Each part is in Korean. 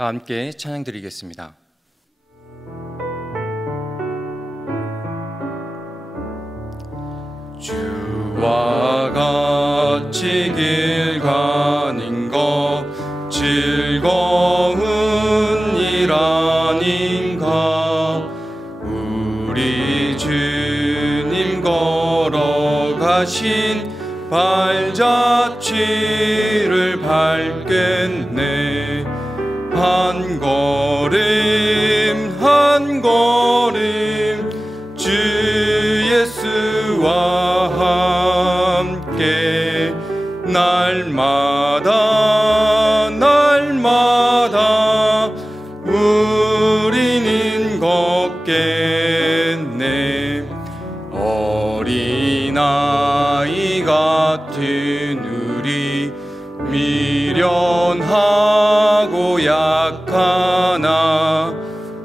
다 함께 찬양 드리겠습니다. 주와 같이 길 가는 것 즐거운 일 아닌가. 우리 주님 걸어가신 발자취를 밟겠네. 한 걸음 한 걸음 주 예수와 함께 날마다 날마다 우리는 걷겠네. 어린아이 같은 우리 미련하고 약하나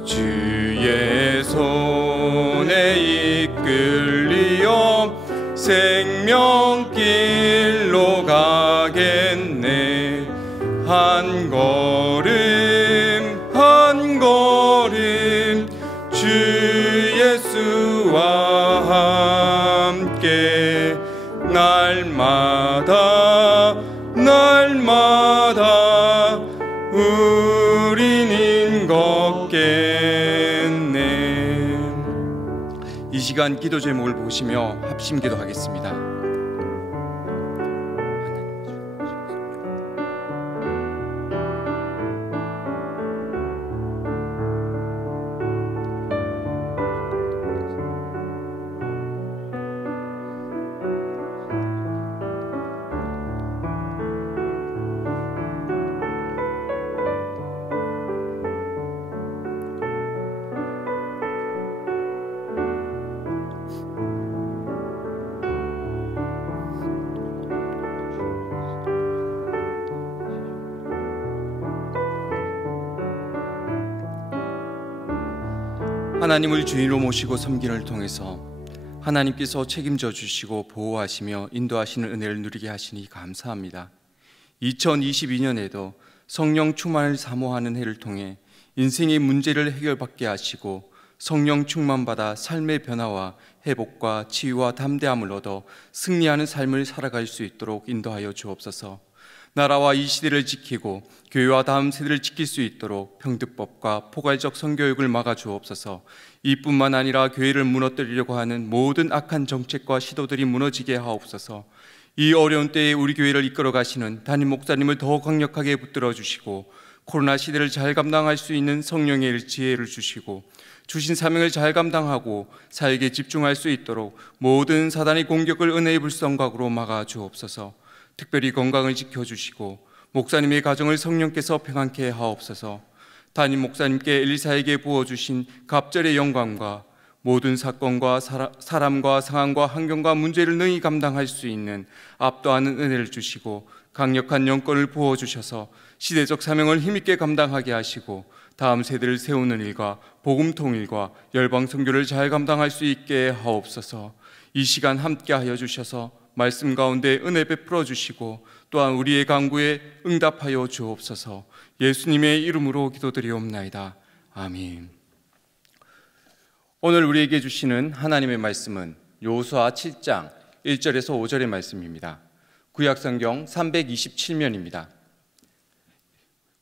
주의 손에 이끌리어 생명길로 가겠네. 한 걸음 한 걸음 주 예수와 함께 날마다 날마다 우리는 걷겠네. 이 시간 기도 제목을 보시며 합심 기도하겠습니다. 하나님을 주인으로 모시고 섬기는 통해서 하나님께서 책임져 주시고 보호하시며 인도하시는 은혜를 누리게 하시니 감사합니다. 2022년에도 성령 충만을 사모하는 해를 통해 인생의 문제를 해결받게 하시고 성령 충만받아 삶의 변화와 회복과 치유와 담대함을 얻어 승리하는 삶을 살아갈 수 있도록 인도하여 주옵소서. 나라와 이 시대를 지키고 교회와 다음 세대를 지킬 수 있도록 평등법과 포괄적 성교육을 막아주옵소서. 이뿐만 아니라 교회를 무너뜨리려고 하는 모든 악한 정책과 시도들이 무너지게 하옵소서. 이 어려운 때에 우리 교회를 이끌어 가시는 담임 목사님을 더 강력하게 붙들어 주시고 코로나 시대를 잘 감당할 수 있는 성령의 지혜를 주시고 주신 사명을 잘 감당하고 사역에 집중할 수 있도록 모든 사단의 공격을 은혜의 불성각으로 막아주옵소서. 특별히 건강을 지켜주시고 목사님의 가정을 성령께서 평안케 하옵소서. 담임 목사님께 엘리사에게 부어주신 갑절의 영광과 모든 사건과 사람과 상황과 환경과 문제를 능히 감당할 수 있는 압도하는 은혜를 주시고 강력한 영권을 부어주셔서 시대적 사명을 힘있게 감당하게 하시고 다음 세대를 세우는 일과 복음 통일과 열방 선교를 잘 감당할 수 있게 하옵소서. 이 시간 함께 하여 주셔서 말씀 가운데 은혜 베풀어 주시고 또한 우리의 간구에 응답하여 주옵소서. 예수님의 이름으로 기도드리옵나이다. 아멘. 오늘 우리에게 주시는 하나님의 말씀은 여호수아 7장 1절에서 5절의 말씀입니다. 구약성경 327면입니다.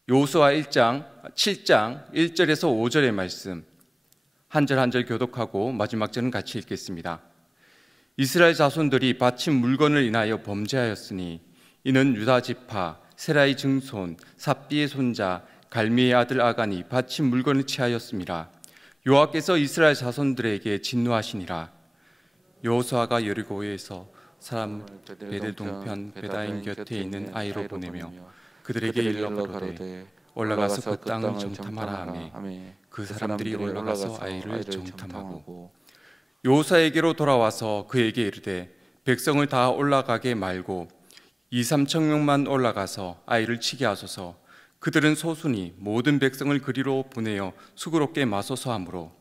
여호수아 7장 1절에서 5절의 말씀 한 절 한 절 교독하고 마지막 절은 같이 읽겠습니다. 이스라엘 자손들이 바친 물건을 인하여 범죄하였으니 이는 유다 지파 세라의 증손 삽비의 손자 갈미의 아들 아간이 바친 물건을 취하였음이라. 여호와께서 이스라엘 자손들에게 진노하시니라. 여호수아가 여리고에서 사람 베델 동편 베다인 곁에 있는 아이로 보내며 그들에게 일러 가로되 올라가서 그 땅을 정탐하라 하매 그 사람들이 올라가서 아이를 정탐하고 여호수아에게로 돌아와서 그에게 이르되 백성을 다 올라가게 말고 2-3천 명만 올라가서 아이를 치게 하소서. 그들은 소순이 모든 백성을 그리로 보내어 수고롭게 마소서 하므로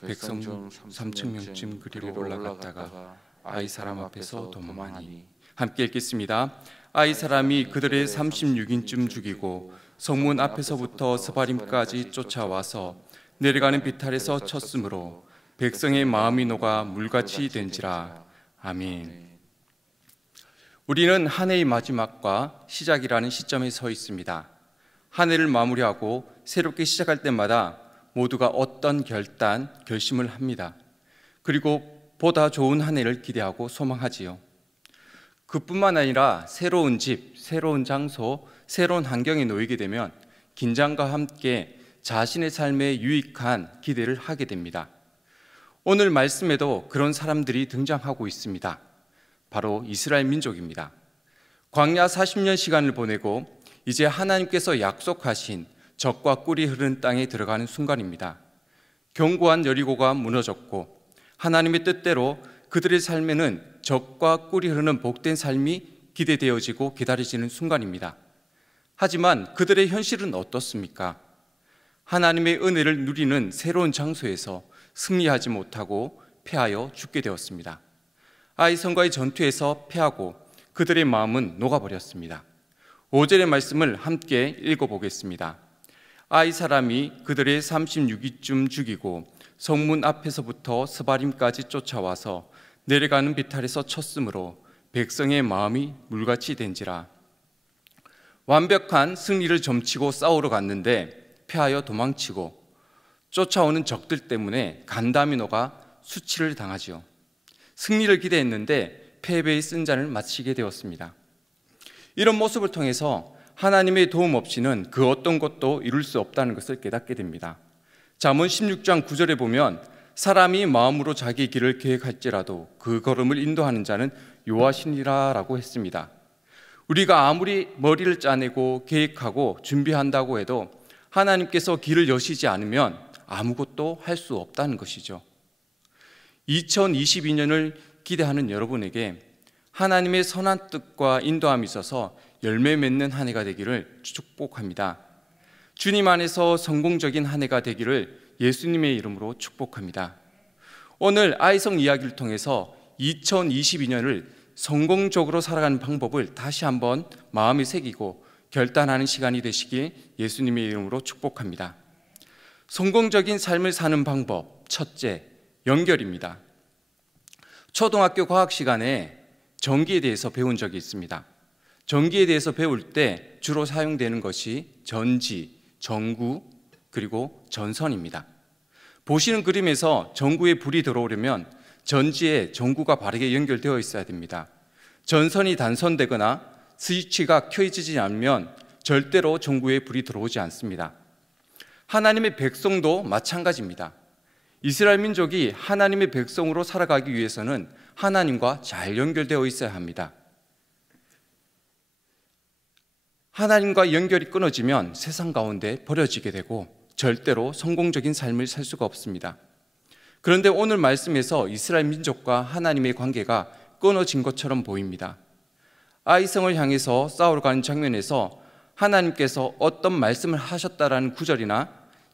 백성 중 3천 명쯤 그리로 올라갔다가 아이 사람 앞에서 도망하니. 함께 읽겠습니다. 아이 사람이 그들의 36인쯤 죽이고 성문 앞에서부터 스바림까지 쫓아와서 내려가는 비탈에서 쳤으므로 백성의 마음이 녹아 물같이 된지라. 아멘. 우리는 한 해의 마지막과 시작이라는 시점에 서 있습니다. 한 해를 마무리하고 새롭게 시작할 때마다 모두가 어떤 결심을 합니다. 그리고 보다 좋은 한 해를 기대하고 소망하지요. 그뿐만 아니라 새로운 집, 새로운 장소, 새로운 환경에 놓이게 되면 긴장과 함께 자신의 삶에 유익한 기대를 하게 됩니다. 오늘 말씀에도 그런 사람들이 등장하고 있습니다. 바로 이스라엘 민족입니다. 광야 40년 시간을 보내고 이제 하나님께서 약속하신 젖과 꿀이 흐르는 땅에 들어가는 순간입니다. 견고한 여리고가 무너졌고 하나님의 뜻대로 그들의 삶에는 젖과 꿀이 흐르는 복된 삶이 기대되어지고 기다려지는 순간입니다. 하지만 그들의 현실은 어떻습니까? 하나님의 은혜를 누리는 새로운 장소에서 승리하지 못하고 패하여 죽게 되었습니다. 아이성과의 전투에서 패하고 그들의 마음은 녹아버렸습니다. 5절의 말씀을 함께 읽어보겠습니다. 아이 사람이 그들의 36위쯤 죽이고 성문 앞에서부터 스바림까지 쫓아와서 내려가는 비탈에서 쳤으므로 백성의 마음이 물같이 된지라. 완벽한 승리를 점치고 싸우러 갔는데 패하여 도망치고 쫓아오는 적들 때문에 간담이 녹아 수치를 당하지요. 승리를 기대했는데 패배의 쓴잔을 마시게 되었습니다. 이런 모습을 통해서 하나님의 도움 없이는 그 어떤 것도 이룰 수 없다는 것을 깨닫게 됩니다. 잠언 16장 9절에 보면 사람이 마음으로 자기 길을 계획할지라도 그 걸음을 인도하는 자는 여호와시니라 라고 했습니다. 우리가 아무리 머리를 짜내고 계획하고 준비한다고 해도 하나님께서 길을 여시지 않으면 아무것도 할 수 없다는 것이죠. 2022년을 기대하는 여러분에게 하나님의 선한 뜻과 인도함이 있어서 열매 맺는 한 해가 되기를 축복합니다. 주님 안에서 성공적인 한 해가 되기를 예수님의 이름으로 축복합니다. 오늘 아이성 이야기를 통해서 2022년을 성공적으로 살아가는 방법을 다시 한번 마음에 새기고 결단하는 시간이 되시길 예수님의 이름으로 축복합니다. 성공적인 삶을 사는 방법, 첫째, 연결입니다. 초등학교 과학 시간에 전기에 대해서 배운 적이 있습니다. 전기에 대해서 배울 때 주로 사용되는 것이 전지, 전구, 그리고 전선입니다. 보시는 그림에서 전구에 불이 들어오려면 전지에 전구가 바르게 연결되어 있어야 됩니다. 전선이 단선되거나 스위치가 켜지지 않으면 절대로 전구에 불이 들어오지 않습니다. 하나님의 백성도 마찬가지입니다. 이스라엘 민족이 하나님의 백성으로 살아가기 위해서는 하나님과 잘 연결되어 있어야 합니다. 하나님과 연결이 끊어지면 세상 가운데 버려지게 되고 절대로 성공적인 삶을 살 수가 없습니다. 그런데 오늘 말씀에서 이스라엘 민족과 하나님의 관계가 끊어진 것처럼 보입니다. 아이성을 향해서 싸우러 가는 장면에서 하나님께서 어떤 말씀을 하셨다라는 구절이나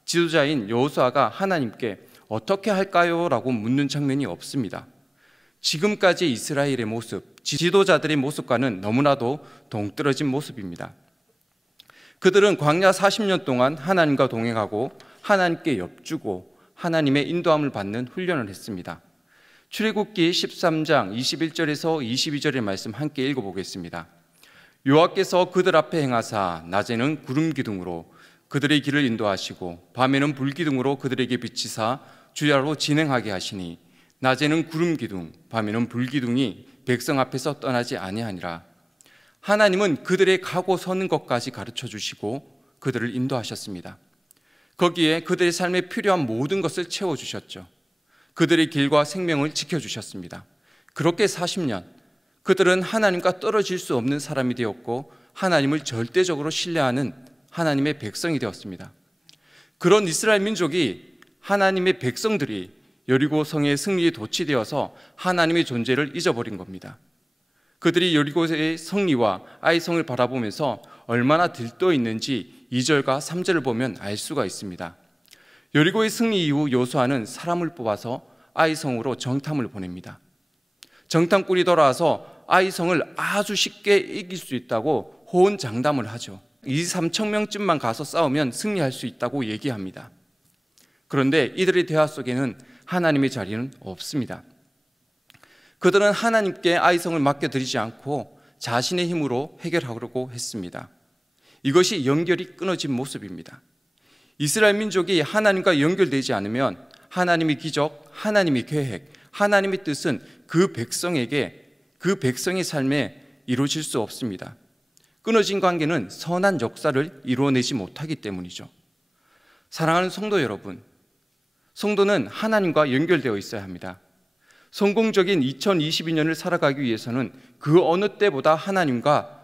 지도자인 여호수아가 하나님께 어떻게 할까요? 라고 묻는 장면이 없습니다. 지금까지 이스라엘의 모습, 지도자들의 모습과는 너무나도 동떨어진 모습입니다. 그들은 광야 40년 동안 하나님과 동행하고 하나님께 엽주고 하나님의 인도함을 받는 훈련을 했습니다. 출애굽기 13장 21절에서 22절의 말씀 함께 읽어보겠습니다. 여호와께서 그들 앞에 행하사 낮에는 구름 기둥으로 그들의 길을 인도하시고 밤에는 불 기둥으로 그들에게 비치사 주야로 진행하게 하시니 낮에는 구름 기둥 밤에는 불 기둥이 백성 앞에서 떠나지 아니하니라. 하나님은 그들의 가고 서는 것까지 가르쳐 주시고 그들을 인도하셨습니다. 거기에 그들의 삶에 필요한 모든 것을 채워주셨죠. 그들의 길과 생명을 지켜주셨습니다. 그렇게 40년 그들은 하나님과 떨어질 수 없는 사람이 되었고 하나님을 절대적으로 신뢰하는 하나님의 백성이 되었습니다. 그런 이스라엘 민족이 하나님의 백성들이 여리고 성의 승리에 도취되어서 하나님의 존재를 잊어버린 겁니다. 그들이 여리고의 승리와 아이성을 바라보면서 얼마나 들떠 있는지 2절과 3절을 보면 알 수가 있습니다. 여리고의 승리 이후 여호수아는 사람을 뽑아서 아이성으로 정탐을 보냅니다. 정탐꾼이 돌아와서 아이성을 아주 쉽게 이길 수 있다고 호언장담을 하죠. 2, 3천 명쯤만 가서 싸우면 승리할 수 있다고 얘기합니다. 그런데 이들의 대화 속에는 하나님의 자리는 없습니다. 그들은 하나님께 아이성을 맡겨드리지 않고 자신의 힘으로 해결하려고 했습니다. 이것이 연결이 끊어진 모습입니다. 이스라엘 민족이 하나님과 연결되지 않으면 하나님의 기적, 하나님의 계획, 하나님의 뜻은 그 백성에게, 그 백성의 삶에 이루어질 수 없습니다. 끊어진 관계는 선한 역사를 이루어내지 못하기 때문이죠. 사랑하는 성도 여러분, 성도는 하나님과 연결되어 있어야 합니다. 성공적인 2022년을 살아가기 위해서는 그 어느 때보다 하나님과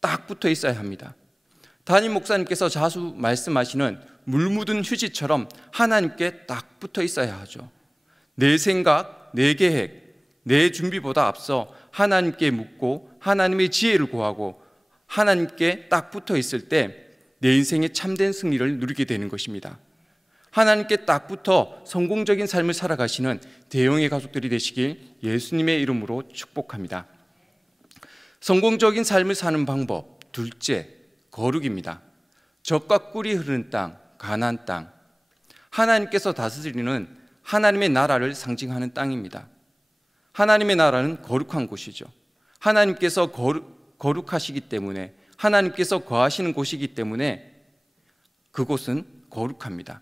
딱 붙어 있어야 합니다. 담임 목사님께서 자주 말씀하시는 물 묻은 휴지처럼 하나님께 딱 붙어 있어야 하죠. 내 생각, 내 계획, 내 준비보다 앞서 하나님께 묻고 하나님의 지혜를 구하고 하나님께 딱 붙어 있을 때 내 인생의 참된 승리를 누리게 되는 것입니다. 하나님께 딱 붙어 성공적인 삶을 살아가시는 대영의 가족들이 되시길 예수님의 이름으로 축복합니다. 성공적인 삶을 사는 방법, 둘째, 거룩입니다. 젖과 꿀이 흐르는 땅, 가나안 땅, 하나님께서 다스리는 하나님의 나라를 상징하는 땅입니다. 하나님의 나라는 거룩한 곳이죠. 하나님께서 거룩하시기 때문에, 하나님께서 거하시는 곳이기 때문에 그곳은 거룩합니다.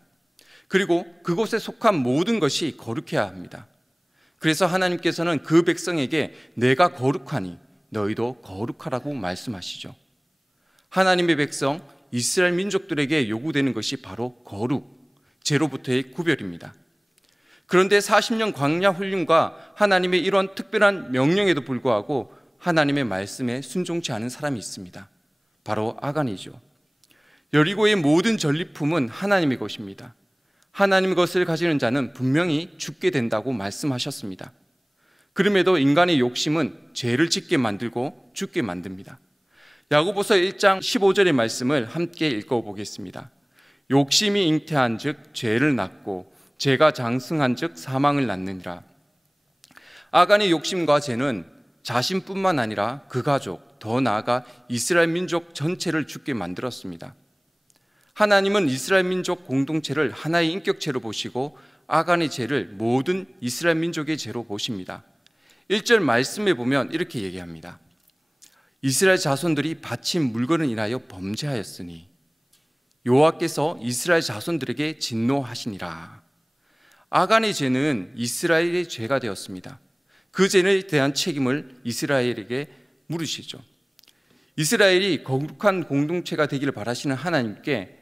그리고 그곳에 속한 모든 것이 거룩해야 합니다. 그래서 하나님께서는 그 백성에게 내가 거룩하니 너희도 거룩하라고 말씀하시죠. 하나님의 백성 이스라엘 민족들에게 요구되는 것이 바로 거룩, 죄로부터의 구별입니다. 그런데 40년 광야 훈련과 하나님의 이런 특별한 명령에도 불구하고 하나님의 말씀에 순종치 않은 사람이 있습니다. 바로 아간이죠. 여리고의 모든 전리품은 하나님의 것입니다. 하나님의 것을 가지는 자는 분명히 죽게 된다고 말씀하셨습니다. 그럼에도 인간의 욕심은 죄를 짓게 만들고 죽게 만듭니다. 야고보서 1장 15절의 말씀을 함께 읽어보겠습니다. 욕심이 잉태한 즉 죄를 낳고 죄가 장승한 즉 사망을 낳느니라. 아간의 욕심과 죄는 자신뿐만 아니라 그 가족, 더 나아가 이스라엘 민족 전체를 죽게 만들었습니다. 하나님은 이스라엘 민족 공동체를 하나의 인격체로 보시고 아간의 죄를 모든 이스라엘 민족의 죄로 보십니다. 1절 말씀에 보면 이렇게 얘기합니다. 이스라엘 자손들이 바친 물건을 인하여 범죄하였으니 여호와께서 이스라엘 자손들에게 진노하시니라. 아간의 죄는 이스라엘의 죄가 되었습니다. 그 죄에 대한 책임을 이스라엘에게 물으시죠. 이스라엘이 거룩한 공동체가 되기를 바라시는 하나님께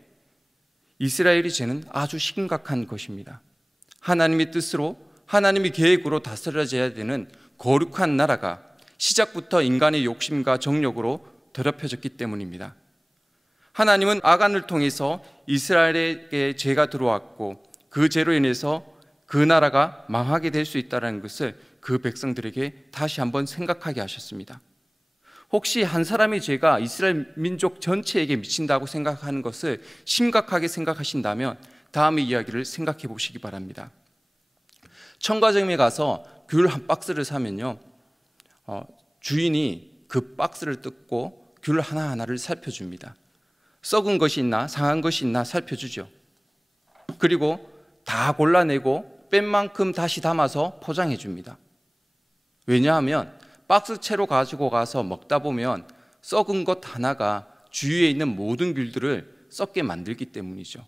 이스라엘의 죄는 아주 심각한 것입니다. 하나님의 뜻으로, 하나님의 계획으로 다스려져야 되는 거룩한 나라가 시작부터 인간의 욕심과 정욕으로 더럽혀졌기 때문입니다. 하나님은 아간을 통해서 이스라엘에게 죄가 들어왔고 그 죄로 인해서 그 나라가 망하게 될 수 있다는 것을 그 백성들에게 다시 한번 생각하게 하셨습니다. 혹시 한 사람의 죄가 이스라엘 민족 전체에게 미친다고 생각하는 것을 심각하게 생각하신다면 다음의 이야기를 생각해 보시기 바랍니다. 첨가점에 가서 귤 한 박스를 사면요, 주인이 그 박스를 뜯고 귤 하나하나를 살펴줍니다. 썩은 것이 있나 상한 것이 있나 살펴주죠. 그리고 다 골라내고 뺀 만큼 다시 담아서 포장해 줍니다. 왜냐하면 박스채로 가지고 가서 먹다 보면 썩은 것 하나가 주위에 있는 모든 귤들을 썩게 만들기 때문이죠.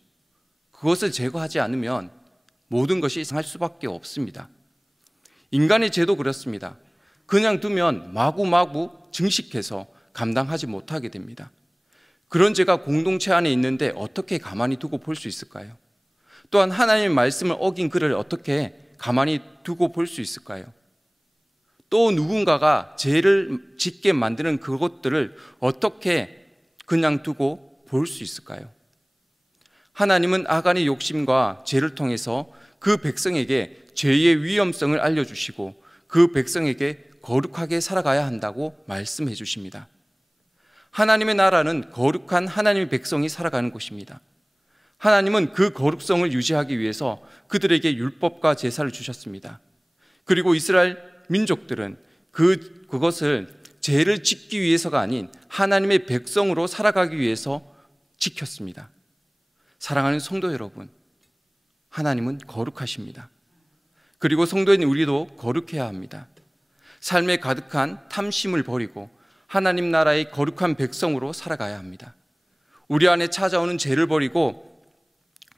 그것을 제거하지 않으면 모든 것이 상할 수밖에 없습니다. 인간의 죄도 그렇습니다. 그냥 두면 마구마구 증식해서 감당하지 못하게 됩니다. 그런 죄가 공동체 안에 있는데 어떻게 가만히 두고 볼 수 있을까요? 또한 하나님의 말씀을 어긴 그를 어떻게 가만히 두고 볼 수 있을까요? 또 누군가가 죄를 짓게 만드는 그것들을 어떻게 그냥 두고 볼 수 있을까요? 하나님은 아간의 욕심과 죄를 통해서 그 백성에게 죄의 위험성을 알려주시고 그 백성에게 거룩하게 살아가야 한다고 말씀해 주십니다. 하나님의 나라는 거룩한 하나님의 백성이 살아가는 곳입니다. 하나님은 그 거룩성을 유지하기 위해서 그들에게 율법과 제사를 주셨습니다. 그리고 이스라엘 민족들은 그것을 죄를 짓기 위해서가 아닌 하나님의 백성으로 살아가기 위해서 지켰습니다. 사랑하는 성도 여러분, 하나님은 거룩하십니다. 그리고 성도인 우리도 거룩해야 합니다. 삶에 가득한 탐심을 버리고 하나님 나라의 거룩한 백성으로 살아가야 합니다. 우리 안에 찾아오는 죄를 버리고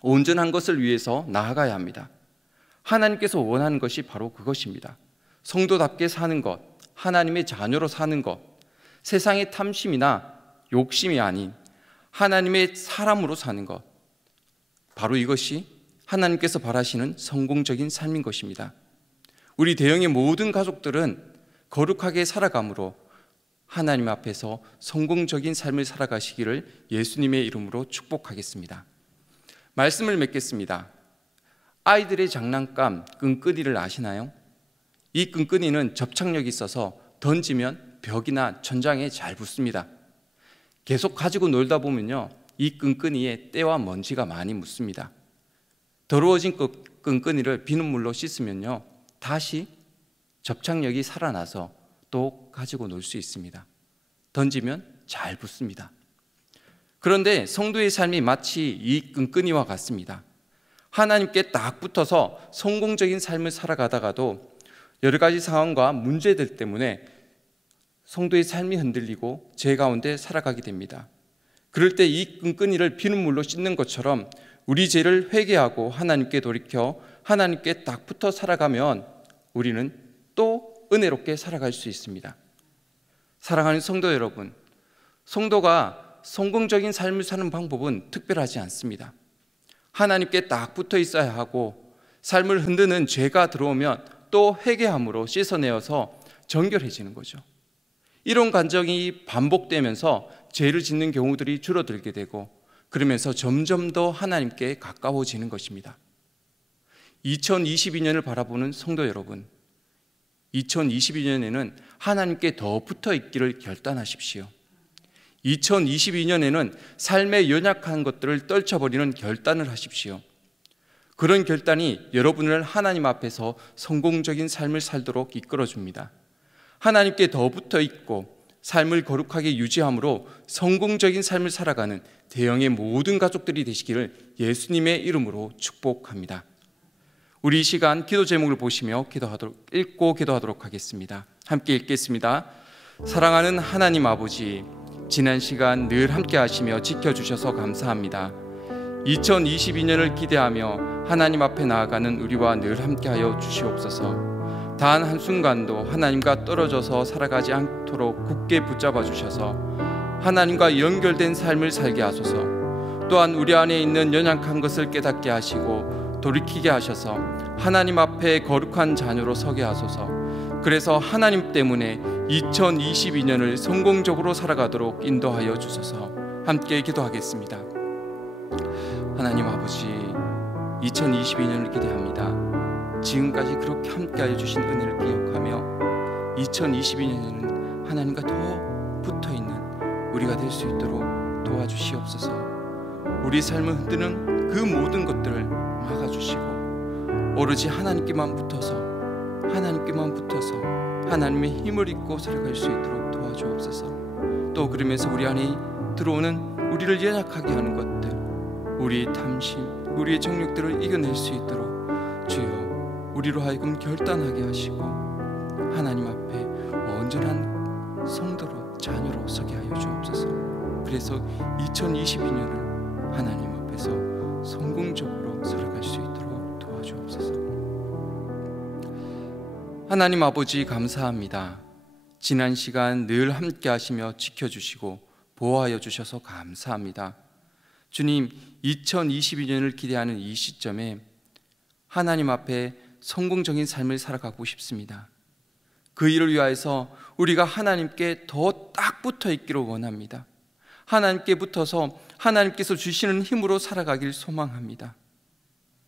온전한 것을 위해서 나아가야 합니다. 하나님께서 원하는 것이 바로 그것입니다. 성도답게 사는 것, 하나님의 자녀로 사는 것, 세상의 탐심이나 욕심이 아닌 하나님의 사람으로 사는 것, 바로 이것이 하나님께서 바라시는 성공적인 삶인 것입니다. 우리 대형의 모든 가족들은 거룩하게 살아감으로 하나님 앞에서 성공적인 삶을 살아가시기를 예수님의 이름으로 축복하겠습니다. 말씀을 맺겠습니다. 아이들의 장난감 끈끈이를 아시나요? 이 끈끈이는 접착력이 있어서 던지면 벽이나 천장에 잘 붙습니다. 계속 가지고 놀다 보면요, 이 끈끈이에 때와 먼지가 많이 묻습니다. 더러워진 끈끈이를 비눗물로 씻으면요, 다시 접착력이 살아나서 또 가지고 놀 수 있습니다. 던지면 잘 붙습니다. 그런데 성도의 삶이 마치 이 끈끈이와 같습니다. 하나님께 딱 붙어서 성공적인 삶을 살아가다가도 여러 가지 상황과 문제들 때문에 성도의 삶이 흔들리고 죄 가운데 살아가게 됩니다. 그럴 때 이 끈끈이를 비눗물로 씻는 것처럼 우리 죄를 회개하고 하나님께 돌이켜 하나님께 딱 붙어 살아가면 우리는 또 은혜롭게 살아갈 수 있습니다. 사랑하는 성도 여러분, 성도가 성공적인 삶을 사는 방법은 특별하지 않습니다. 하나님께 딱 붙어 있어야 하고 삶을 흔드는 죄가 들어오면 또 회개함으로 씻어내어서 정결해지는 거죠. 이런 과정이 반복되면서 죄를 짓는 경우들이 줄어들게 되고 그러면서 점점 더 하나님께 가까워지는 것입니다. 2022년을 바라보는 성도 여러분, 2022년에는 하나님께 더 붙어 있기를 결단하십시오. 2022년에는 삶의 연약한 것들을 떨쳐버리는 결단을 하십시오. 그런 결단이 여러분을 하나님 앞에서 성공적인 삶을 살도록 이끌어줍니다. 하나님께 더 붙어 있고 삶을 거룩하게 유지함으로 성공적인 삶을 살아가는 대형의 모든 가족들이 되시기를 예수님의 이름으로 축복합니다. 우리 이 시간 기도 제목을 보시며 읽고 기도하도록 하겠습니다. 함께 읽겠습니다. 사랑하는 하나님 아버지, 지난 시간 늘 함께 하시며 지켜주셔서 감사합니다. 2022년을 기대하며 하나님 앞에 나아가는 우리와 늘 함께하여 주시옵소서. 단 한순간도 하나님과 떨어져서 살아가지 않도록 굳게 붙잡아 주셔서 하나님과 연결된 삶을 살게 하소서. 또한 우리 안에 있는 연약한 것을 깨닫게 하시고 돌이키게 하셔서 하나님 앞에 거룩한 자녀로 서게 하소서. 그래서 하나님 때문에 2022년을 성공적으로 살아가도록 인도하여 주소서. 함께 기도하겠습니다. 하나님 아버지, 2022년을 기대합니다. 지금까지 그렇게 함께하여 주신 은혜를 기억하며 2022년에는 하나님과 더 붙어있는 우리가 될 수 있도록 도와주시옵소서. 우리 삶을 흔드는 그 모든 것들을 막아주시고 오로지 하나님께만 붙어서 하나님의 힘을 입고 살아갈 수 있도록 도와주옵소서. 또 그러면서 우리 안에 들어오는 우리를 연약하게 하는 것들, 우리의 탐심, 우리의 정욕들을 이겨낼 수 있도록 주여 우리로 하여금 결단하게 하시고 하나님 앞에 온전한 성도로 자녀로 서게 하여 주옵소서. 그래서 2022년을 하나님 앞에서 성공적으로 살아갈 수 있도록 도와주옵소서. 하나님 아버지 감사합니다. 지난 시간 늘 함께 하시며 지켜주시고 보호하여 주셔서 감사합니다. 주님, 2022년을 기대하는 이 시점에 하나님 앞에 성공적인 삶을 살아가고 싶습니다. 그 일을 위하여서 우리가 하나님께 더 딱 붙어 있기를 원합니다. 하나님께 붙어서 하나님께서 주시는 힘으로 살아가길 소망합니다.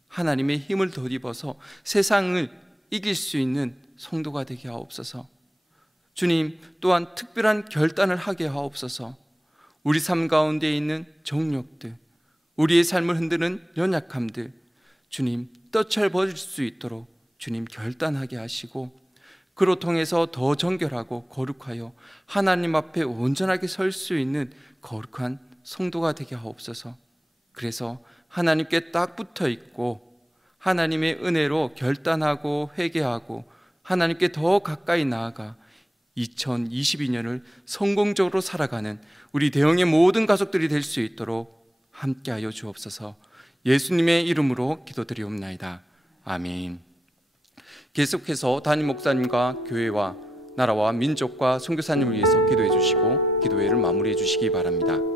하나님의 힘을 덧입어서 세상을 이길 수 있는 성도가 되게 하옵소서. 주님, 또한 특별한 결단을 하게 하옵소서. 우리 삶 가운데 있는 정욕들, 우리의 삶을 흔드는 연약함들, 주님, 떨쳐버릴 수 있도록 주님 결단하게 하시고 그로 통해서 더 정결하고 거룩하여 하나님 앞에 온전하게 설 수 있는 거룩한 성도가 되게 하옵소서. 그래서 하나님께 딱 붙어 있고 하나님의 은혜로 결단하고 회개하고 하나님께 더 가까이 나아가 2022년을 성공적으로 살아가는 우리 대형의 모든 가족들이 될 수 있도록 함께하여 주옵소서. 예수님의 이름으로 기도드리옵나이다. 아멘. 계속해서 담임 목사님과 교회와 나라와 민족과 선교사님을 위해서 기도해 주시고 기도회를 마무리해 주시기 바랍니다.